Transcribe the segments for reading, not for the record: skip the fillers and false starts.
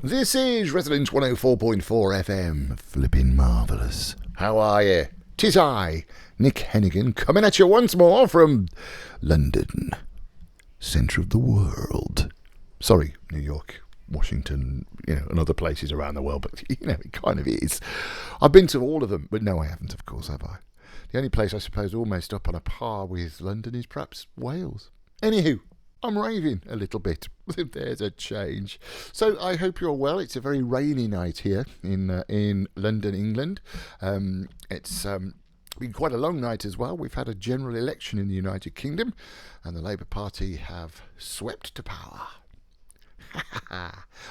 This is Resident 104.4 FM. Flipping marvellous. How are you? 'Tis I, Nick Hennegan, coming at you once more from London, centre of the world. Sorry, New York, Washington, and other places around the world, but, it kind of is. I've been to all of them, but no, I haven't, of course, have I? The only place I suppose almost up on a par with London is perhaps Wales. Anywho, I'm raving a little bit. There's a change. So I hope you're well. It's a very rainy night here in London, England. It's been quite a long night as well. We've had a general election in the United Kingdom, and the Labour Party have swept to power.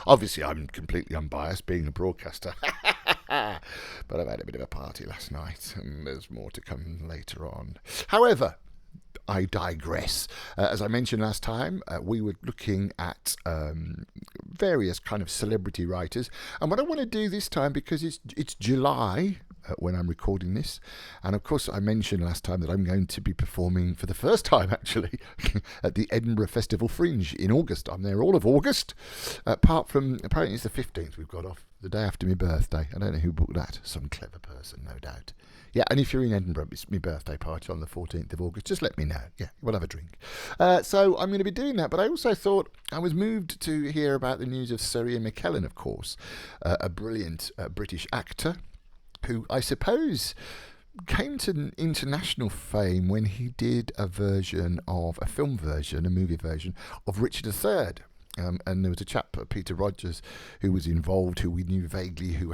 Obviously, I'm completely unbiased, being a broadcaster. But I've had a bit of a party last night, and there's more to come later on. However, I digress. As I mentioned last time, we were looking at various kind of celebrity writers, and what I want to do this time, because it's July when I'm recording this, and of course I mentioned last time that I'm going to be performing for the first time actually at the Edinburgh Festival Fringe in August. I'm there all of August, apart from apparently it's the 15th we've got off, the day after my birthday. I don't know who booked that, some clever person no doubt. Yeah, and if you're in Edinburgh, it's my birthday party on the 14th of August. Just let me know. Yeah, we'll have a drink. So I'm going to be doing that. But I also thought I was moved to hear about the news of Sir Ian McKellen, of course, a brilliant British actor who I suppose came to international fame when he did a movie version of Richard III. And there was a chap, Peter Rogers, who was involved, who we knew vaguely, who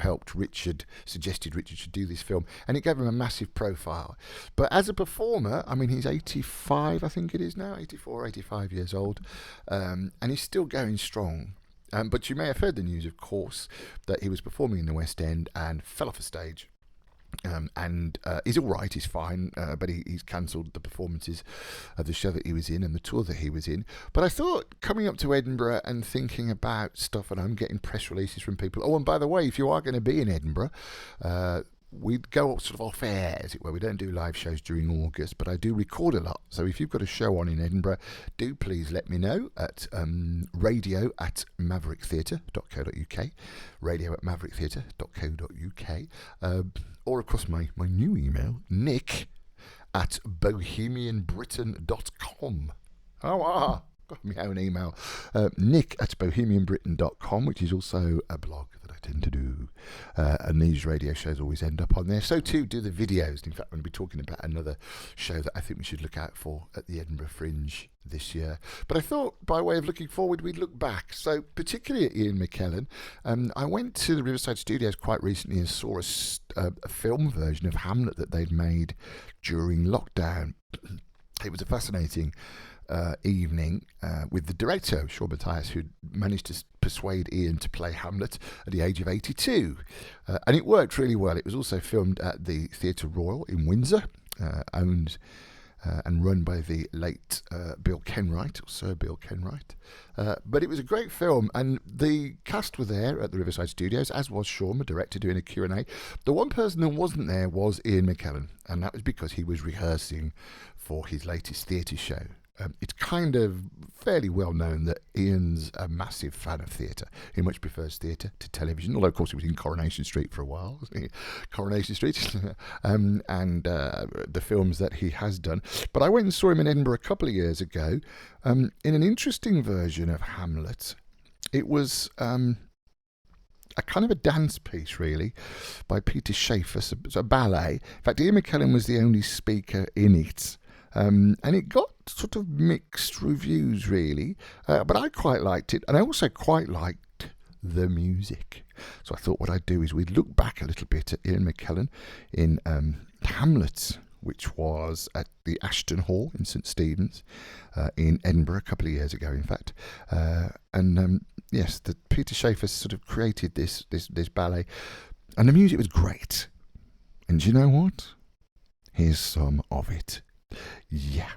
suggested Richard should do this film, and it gave him a massive profile. But as a performer, I mean, he's 85, I think it is now, 84, 85 years old, and he's still going strong. But you may have heard the news, of course, that he was performing in the West End and fell off a stage. And he's all right, he's fine, but he's cancelled the performances of the show that he was in and the tour that he was in. But I thought, coming up to Edinburgh and thinking about stuff, and I'm getting press releases from people. Oh, and by the way, if you are going to be in Edinburgh, we'd go sort of off air, as it were. We don't do live shows during August, but I do record a lot. So if you've got a show on in Edinburgh, do please let me know at radio@mavericktheatre.co.uk, radio@mavericktheatre.co.uk, or of course my new email, nick@bohemianbritain.com. Got my own email, nick@bohemianbritain.com, which is also a blog that I tend to do, and these radio shows always end up on there. So too do the videos. In fact, I'm going to be talking about another show that I think we should look out for at the Edinburgh Fringe this year. But I thought, by way of looking forward, we'd look back. So particularly at Ian McKellen, I went to the Riverside Studios quite recently and saw a film version of Hamlet that they'd made during lockdown. It was a fascinating evening with the director, Sean Matthias, who managed to persuade Ian to play Hamlet at the age of 82. And it worked really well. It was also filmed at the Theatre Royal in Windsor, owned and run by the late Bill Kenwright, or Sir Bill Kenwright. But it was a great film, and the cast were there at the Riverside Studios, as was Sean, the director, doing a Q&A. The one person that wasn't there was Ian McKellen, and that was because he was rehearsing for his latest theatre show. It's kind of fairly well known that Ian's a massive fan of theatre. He much prefers theatre to television, although of course he was in Coronation Street for a while, wasn't he? Coronation Street, and the films that he has done. But I went and saw him in Edinburgh a couple of years ago in an interesting version of Hamlet. It was a kind of a dance piece, really, by Peter Shaffer, so a ballet. In fact, Ian McKellen was the only speaker in it. And it got sort of mixed reviews, really, but I quite liked it, and I also quite liked the music. So I thought what I'd do is we'd look back a little bit at Ian McKellen in Hamlet, which was at the Ashton Hall in St Stephen's in Edinburgh a couple of years ago, in fact. Yes, Peter Shaffer sort of created this ballet, and the music was great. And do you know what? Here's some of it. Yeah.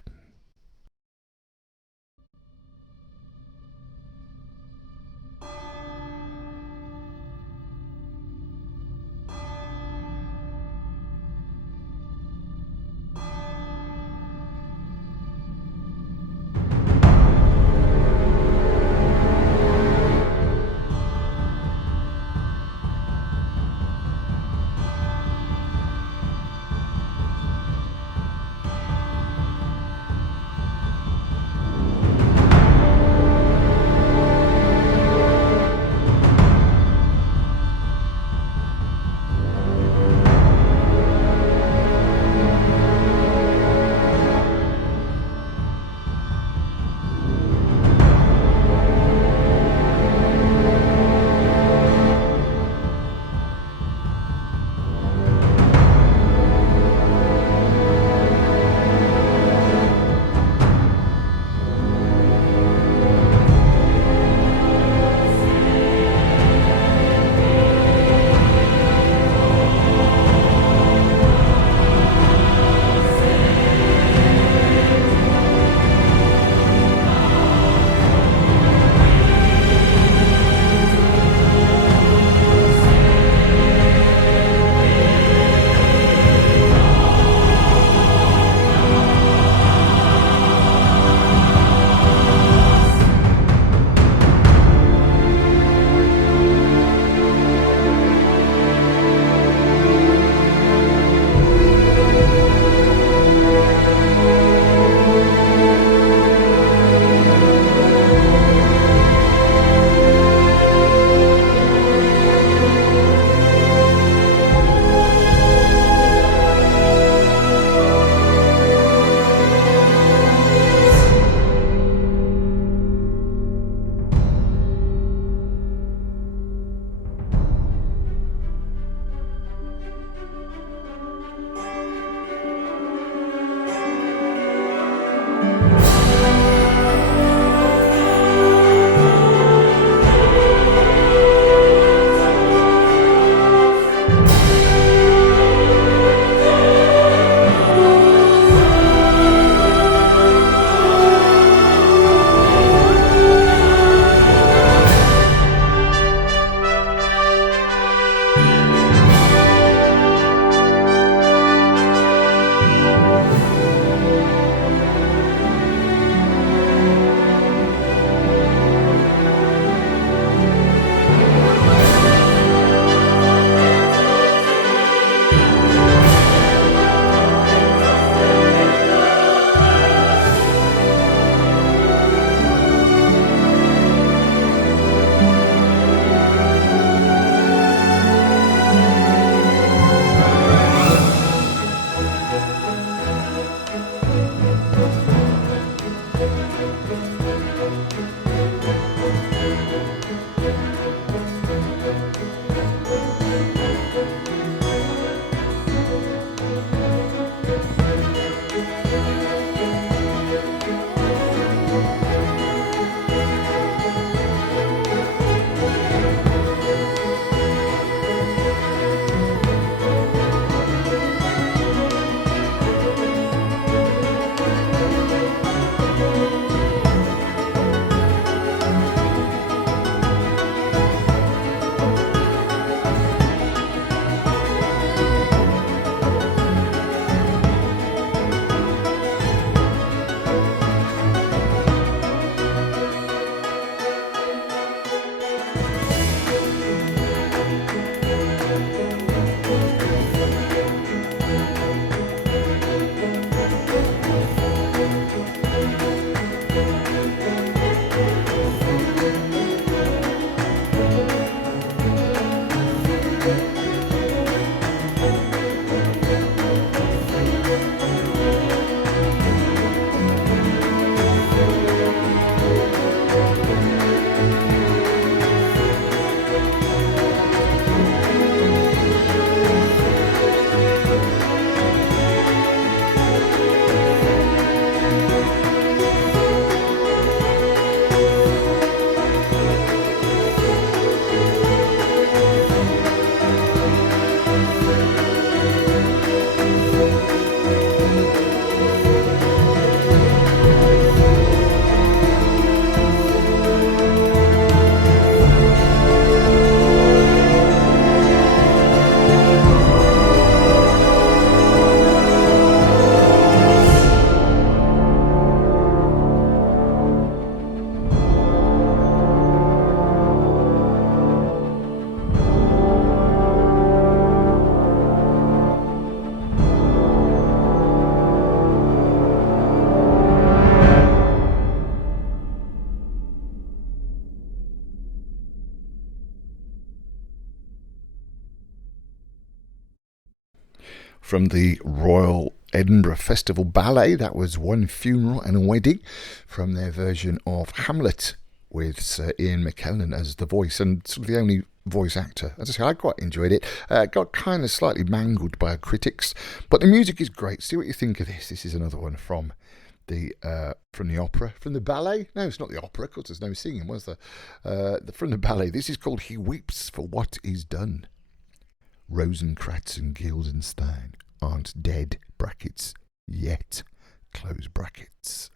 From the Royal Edinburgh Festival Ballet, that was One Funeral and a Wedding, from their version of Hamlet with Sir Ian McKellen as the voice, and sort of the only voice actor. As I say, I quite enjoyed it. Got kind of slightly mangled by critics, but the music is great. See what you think of this. This is another one from the opera, from the ballet. No, it's not the opera, because there's no singing, was there? From the ballet. This is called He Weeps for What Is Done. Rosencrantz and Guildenstern aren't dead, brackets, yet, close brackets.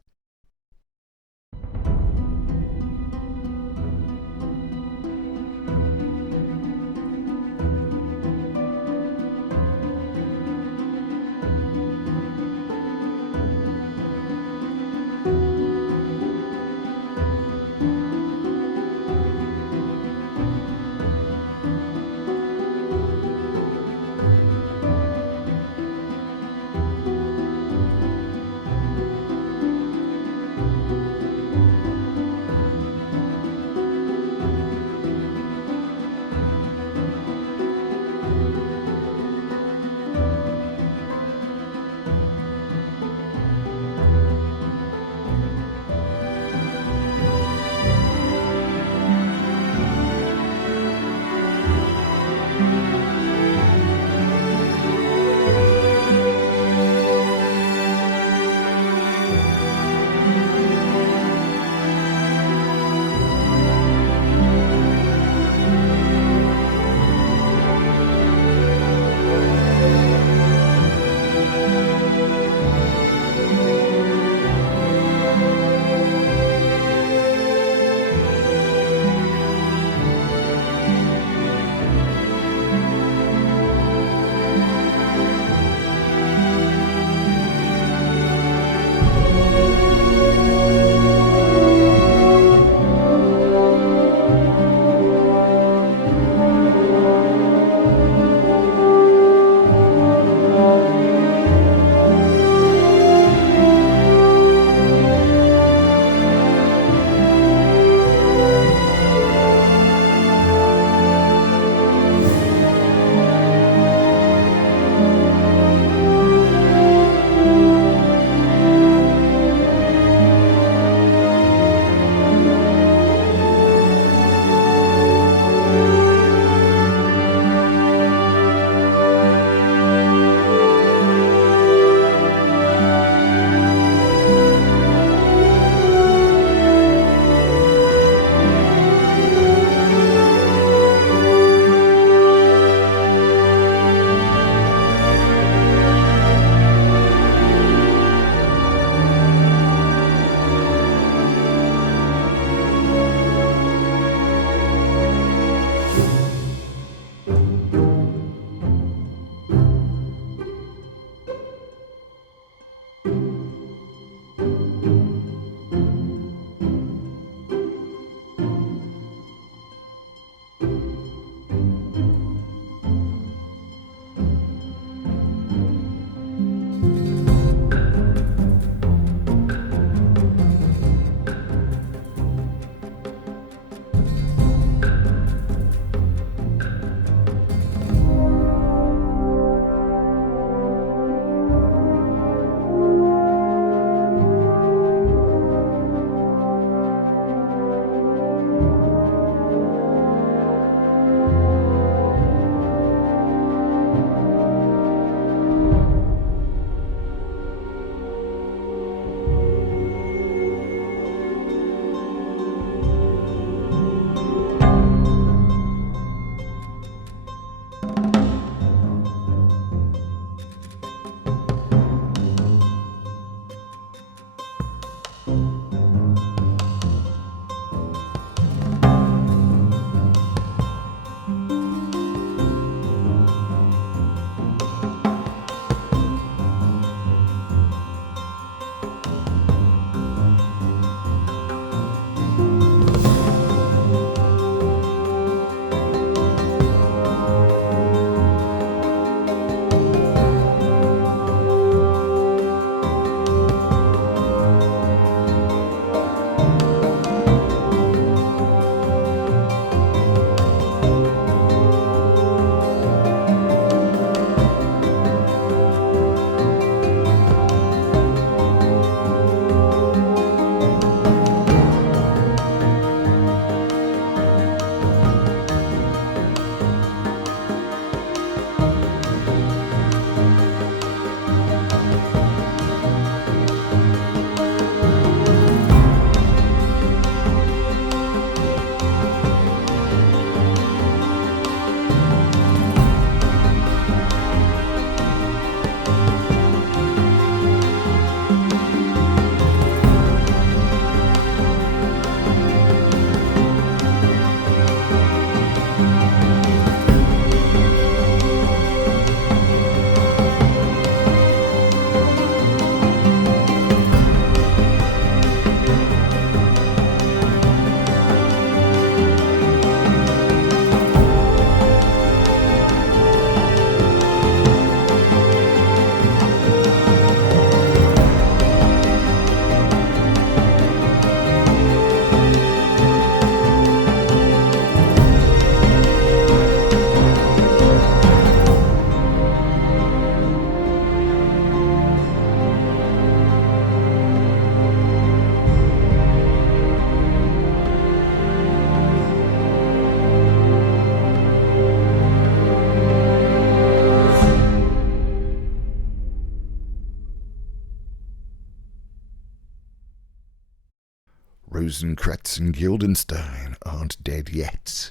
Rosencrantz and Guildenstern aren't dead yet.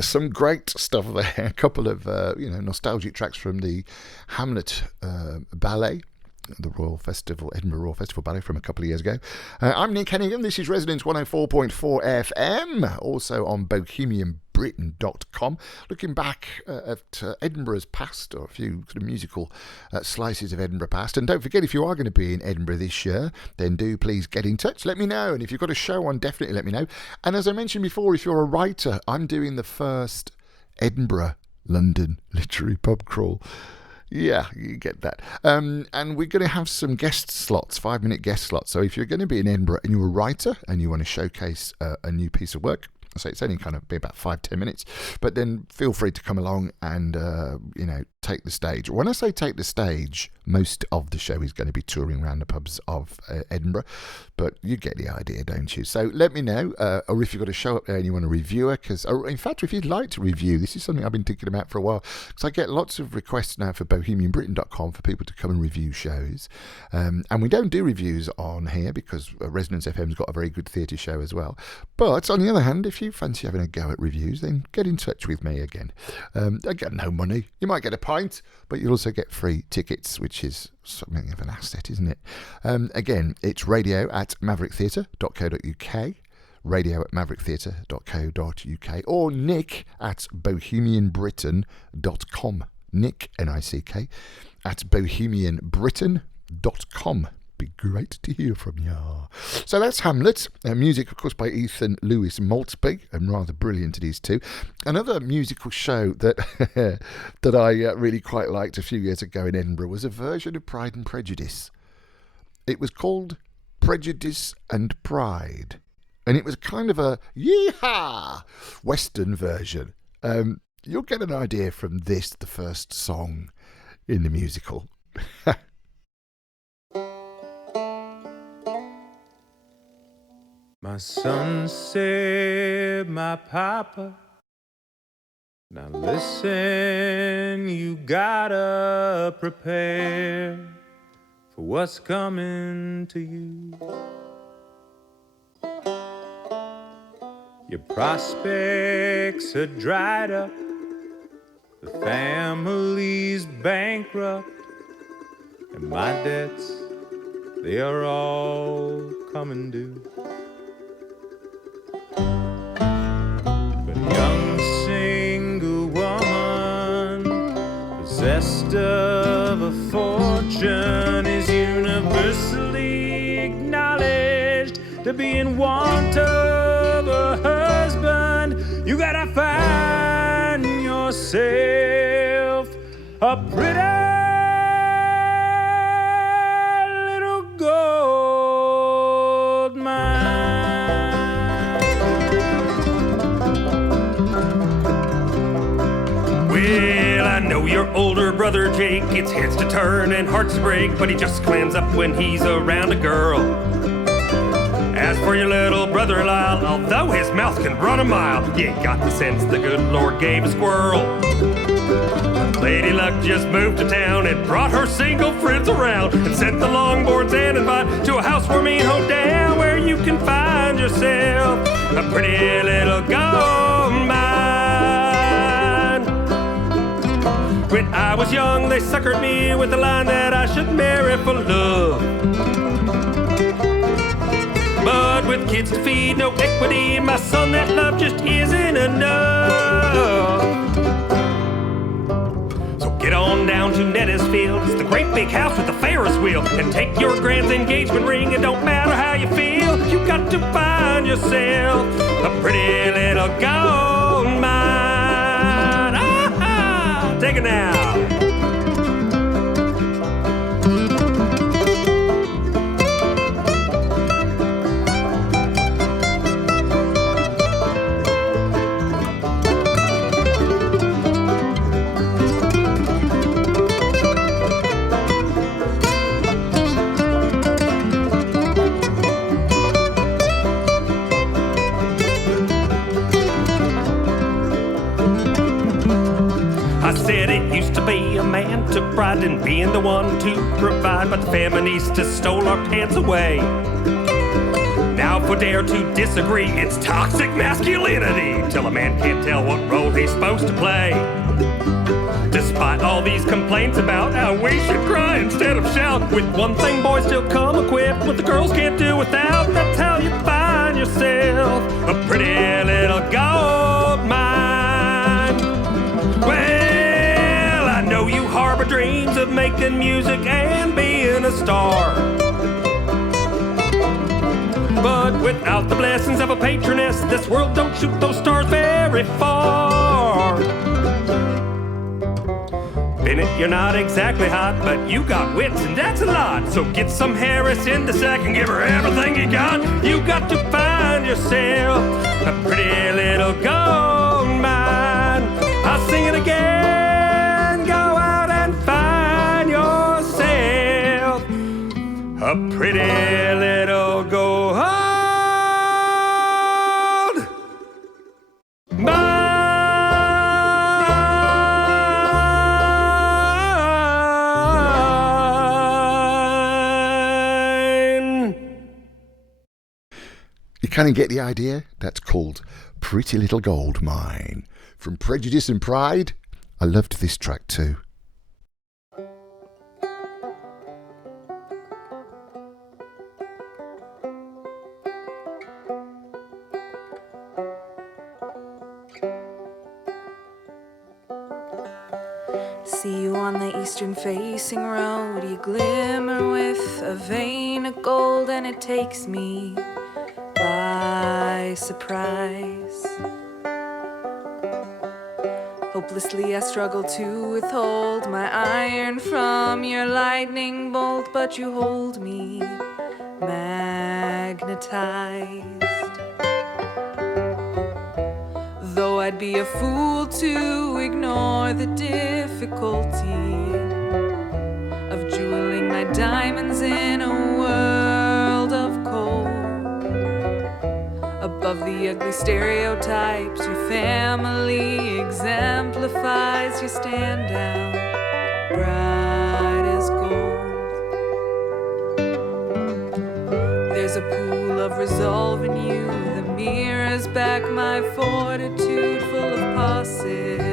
Some great stuff there. A couple of nostalgic tracks from the Hamlet ballet, the Edinburgh Royal Festival Ballet from a couple of years ago. I'm Nick Hennegan. This is Resonance 104.4 FM, also on bohemianbritain.com. Looking back at Edinburgh's past, or a few sort of musical slices of Edinburgh past. And don't forget, if you are going to be in Edinburgh this year, then do please get in touch. Let me know. And if you've got a show on, definitely let me know. And as I mentioned before, if you're a writer, I'm doing the first Edinburgh London literary pub crawl. Yeah, you get that. And we're going to have some guest slots, 5-minute guest slots. So if you're going to be in Edinburgh and you're a writer and you want to showcase a new piece of work, so it's only kind of be about 5-10 minutes, but then feel free to come along and, take the stage. When I say take the stage, most of the show is going to be touring around the pubs of Edinburgh, but you get the idea, don't you? So let me know, or if you've got a show up there and you want to review it, or in fact, if you'd like to review, this is something I've been thinking about for a while, because I get lots of requests now for bohemianbritain.com for people to come and review shows, and we don't do reviews on here because Resonance FM's got a very good theatre show as well. But on the other hand, if you fancy having a go at reviews, then get in touch with me again. I get no money. You might get a pint, but you'll also get free tickets, which is something of an asset, isn't it? Again, it's radio@mavericktheatre.co.uk, radio@mavericktheatre.co.uk, or nick@bohemianbritain.com. Nick, N-I-C-K, @bohemianbritain.com. Be great to hear from you. So that's Hamlet. Music, of course, by Ethan Lewis Maltby, and rather brilliant it is too. Another musical show that that I really quite liked a few years ago in Edinburgh was a version of Pride and Prejudice. It was called Prejudice and Pride, and it was kind of a yee-haw Western version. You'll get an idea from this, the first song in the musical. My son said, my papa, now listen, you gotta prepare for what's coming to you. Your prospects are dried up, the family's bankrupt, and my debts, they are all coming due. But a young single woman, possessed of a fortune, is universally acknowledged to be in want of a husband. You gotta find yourself a pretty little gold mine. Well, I know your older brother Jake gets heads to turn and hearts to break, but he just clams up when he's around a girl. As for your little brother Lyle, although his mouth can run a mile, you ain't got the sense the good Lord gave a squirrel. Lady Luck just moved to town and brought her single friends around and sent the longboards and invite to a housewarming hotel where you can find yourself a pretty little gold mine. When I was young, they suckered me with the line that I should marry for love. But with kids to feed, no equity, my son, that love just isn't enough. So get on down to Nettisfield, it's the great big house with the Ferris wheel, and take your grand's engagement ring. It don't matter how you feel, you got to find yourself a pretty little gold mine. Ah-ha! Take it now. I said it used to be a man took pride in being the one to provide, but the feminists stole our pants away. Now Now for dare to disagree, it's toxic masculinity, till a man can't tell what role he's supposed to play. Despite all these complaints about how we should cry instead of shout, with one thing boys still come equipped, what the girls can't do without. That's how you find yourself a pretty little gold mine. Well, I know you harbor dreams of making music and being a star, but without the blessings of a patroness, this world don't shoot those stars very far. Bennett, you're not exactly hot, but you got wits, and that's a lot. So get some Harris in the sack and give her everything you got. You got to find yourself a pretty little gold mine. I'll sing it again. Go out and find yourself a pretty little gold mine. You kind of get the idea? That's called Pretty Little Gold Mine. From Prejudice and Pride, I loved this track too. See you on the eastern-facing road. You glimmer with a vein of gold, and it takes me by surprise. Hopelessly I struggle to withhold my iron from your lightning bolt, but you hold me magnetized. Though I'd be a fool to ignore the difficulty of jeweling my diamonds in a world of cold. Above the ugly stereotypes your family exemplifies, you stand out bright as gold. There's a pool of resolve in you that mirrors back my fortitude, full of possibilities.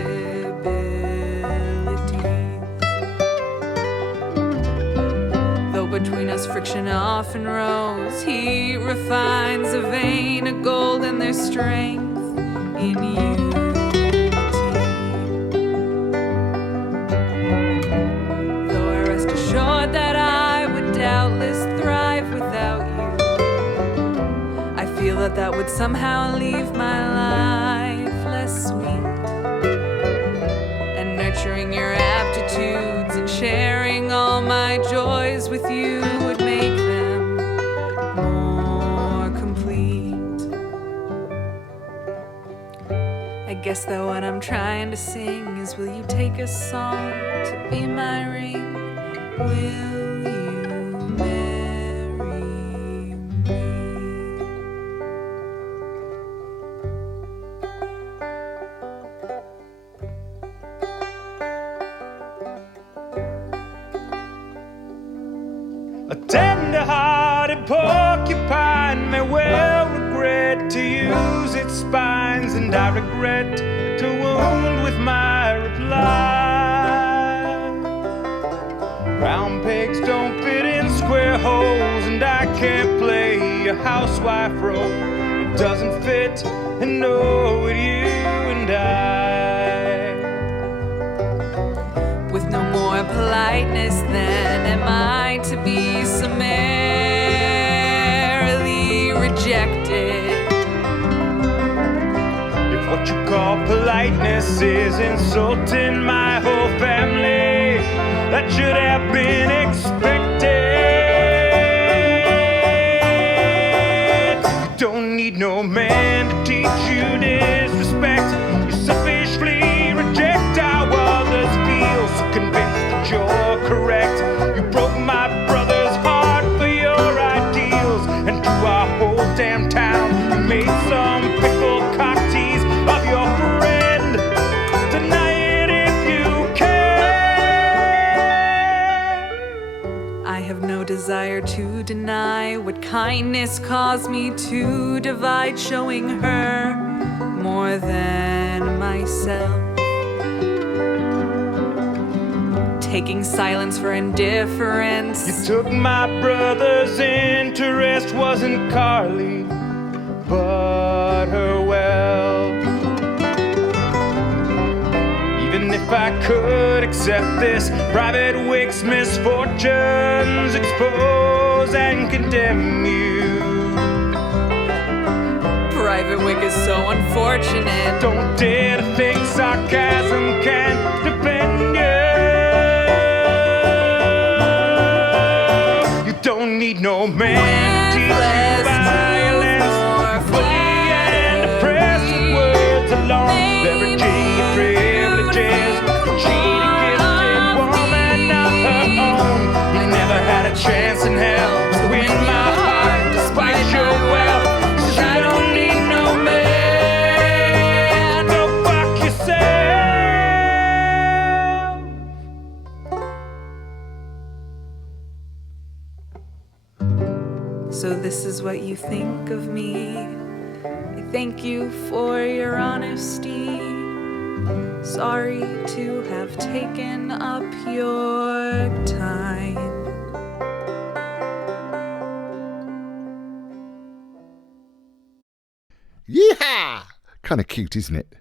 Though between us friction often rose, he refines a vein of gold, and there's strength in unity. Though I rest assured that I would doubtless thrive without you, I feel that would somehow leave my life less sweet. And nurturing your aptitudes and sharing all my joys with you would make them more complete. I guess that what I'm trying to sing is, will you take a song to be my ring? Will you marry me? A tender-hearted porcupine may well regret to use its spines, and I regret to wound with my reply. Round pegs don't fit in square holes, and I can't play a housewife role. It doesn't fit, and no, with you and I. With no more politeness than am I to be summarily rejected. If what you call politeness is insulting my whole family, that should have been expected. Don't need no man to teach you disrespect. You selfishly reject how others feel, so convinced that you're correct. You broke my brother's heart for your ideals, and to our whole damn town you made some pickle cocktease of your friend. Deny it if you can. I have dare to deny what kindness caused me to divide, showing her more than myself. Taking silence for indifference. You took my brother's interest, wasn't Carly, but her wealth. Even if I could accept this, Private Wick's misfortunes expose and condemn you. Private Wick is so unfortunate. Don't dare to think sarcasm can defend you. You don't need no man to teach you violence. Bully and oppressed with words alone. Leveraging your privileges. Cheat a gifted woman of her own. You never had a chance in hell to win my heart despite your wealth. 'Cause I don't need no man. Go fuck yourself. So this is what you think of me. I thank you for your honesty. Sorry to have taken up your time. Yeehaw! Kind of cute, isn't it?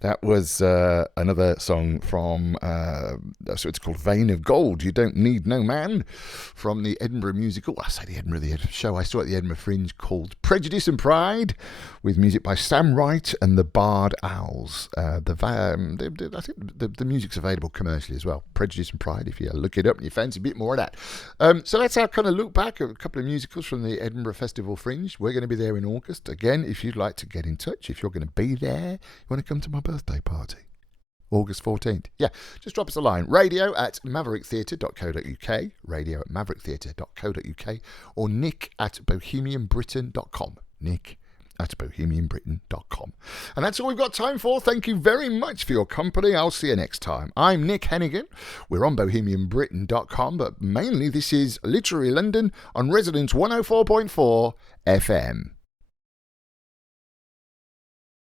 That was another song from, so it's called Vein of Gold, You Don't Need No Man, from the Edinburgh musical, the show I saw at the Edinburgh Fringe called Prejudice and Pride, with music by Sam Wright and the Bard Owls. I think the music's available commercially as well. Prejudice and Pride, if you look it up and you fancy a bit more of that. So that's our kind of look back at a couple of musicals from the Edinburgh Festival Fringe. We're going to be there in August. Again, if you'd like to get in touch, if you're going to be there, you want to come to my birthday party, August 14th. Yeah, just drop us a line. radio@mavericktheatre.co.uk, radio@mavericktheatre.co.uk, or nick@bohemianbritain.com. nick@bohemianbritain.com. And that's all we've got time for. Thank you very much for your company. I'll see you next time. I'm Nick Hennegan. We're on bohemianbritain.com, but mainly this is Literary London on Resonance 104.4 FM.